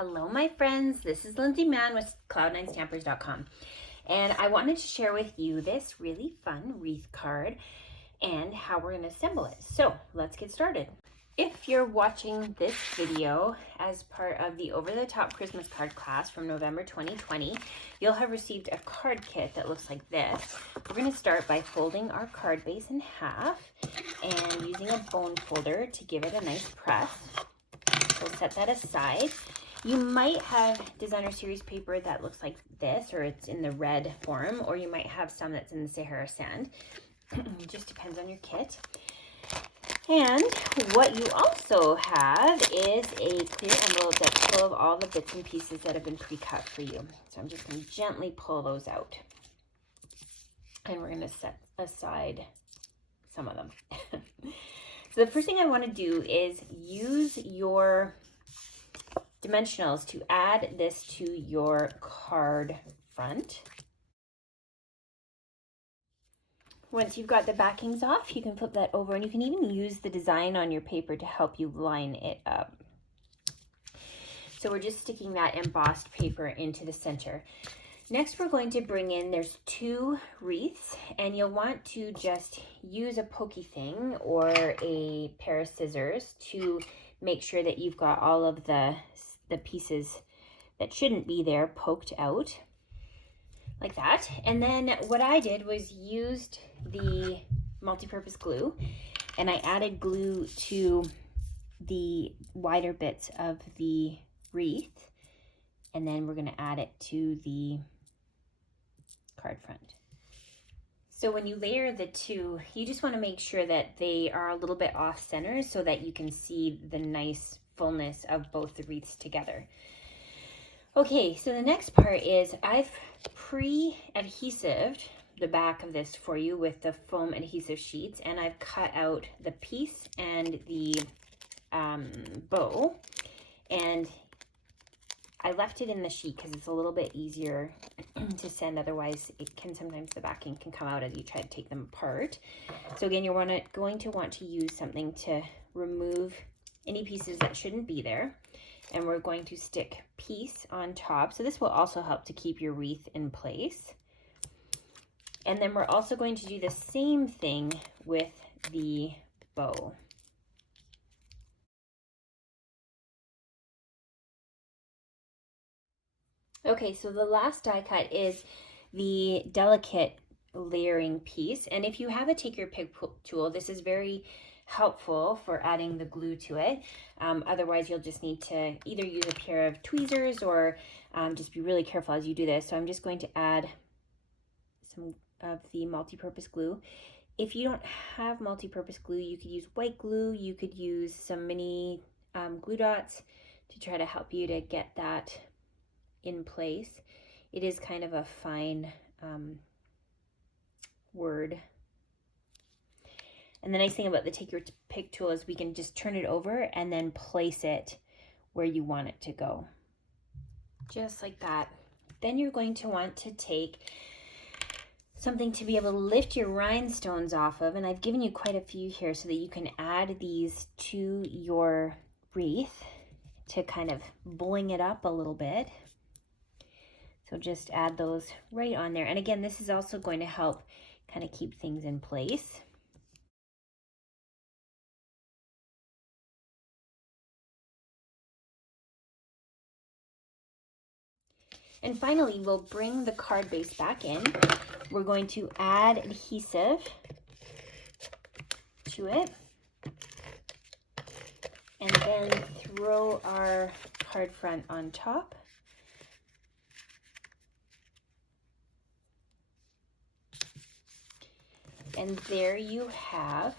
Hello, my friends. This is Lindsay Mann with Cloud9Stampers.com, and I wanted to share with you this really fun wreath card and how we're going to assemble it. So let's get started. If you're watching this video as part of the Over the Top Christmas card class from November 2020, you'll have received a card kit that looks like this. We're going to start by folding our card base in half and using a bone folder to give it a nice press. We'll set that aside. You might have designer series paper that looks like this, or it's in the red form, or you might have some that's in the Sahara sand. It just depends on your kit. And what you also have is a clear envelope that's full of all the bits and pieces that have been pre-cut for you. So I'm just going to gently pull those out. And we're going to set aside some of them. So the first thing I want to do is use your dimensionals to add this to your card front. Once you've got the backings off, you can flip that over, and you can even use the design on your paper to help you line it up. So we're just sticking that embossed paper into the center. Next, we're going to bring in, there's 2 wreaths, and you'll want to just use a pokey thing or a pair of scissors to make sure that you've got all of the pieces that shouldn't be there poked out, like that. And then what I did was used the multi-purpose glue, and I added glue to the wider bits of the wreath, and then we're going to add it to the card front. So when you layer the 2, you just want to make sure that they are a little bit off center so that you can see the nice fullness of both the wreaths together. Okay, so the next part is I've pre-adhesived the back of this for you with the foam adhesive sheets, and I've cut out the piece and the bow, and I left it in the sheet because it's a little bit easier to send. Otherwise, sometimes the backing can come out as you try to take them apart. So again, you're going to want to use something to remove any pieces that shouldn't be there. And we're going to stick piece on top. So this will also help to keep your wreath in place. And then we're also going to do the same thing with the bow. Okay, so the last die cut is the delicate layering piece. And if you have a take your pick tool, this is very helpful for adding the glue to it. Otherwise, you'll just need to either use a pair of tweezers or just be really careful as you do this. So I'm just going to add some of the multi-purpose glue. If you don't have multi-purpose glue, you could use white glue. You could use some mini glue dots to try to help you to get that in place. It is kind of a fine word. And the nice thing about the take your pick tool is we can just turn it over and then place it where you want it to go. Just like that. Then you're going to want to take something to be able to lift your rhinestones off of, and I've given you quite a few here so that you can add these to your wreath to kind of bling it up a little bit. So just add those right on there. And again, this is also going to help kind of keep things in place. And finally, we'll bring the card base back in. We're going to add adhesive to it, and then throw our card front on top. And there you have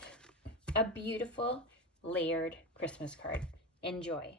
a beautiful layered Christmas card. Enjoy.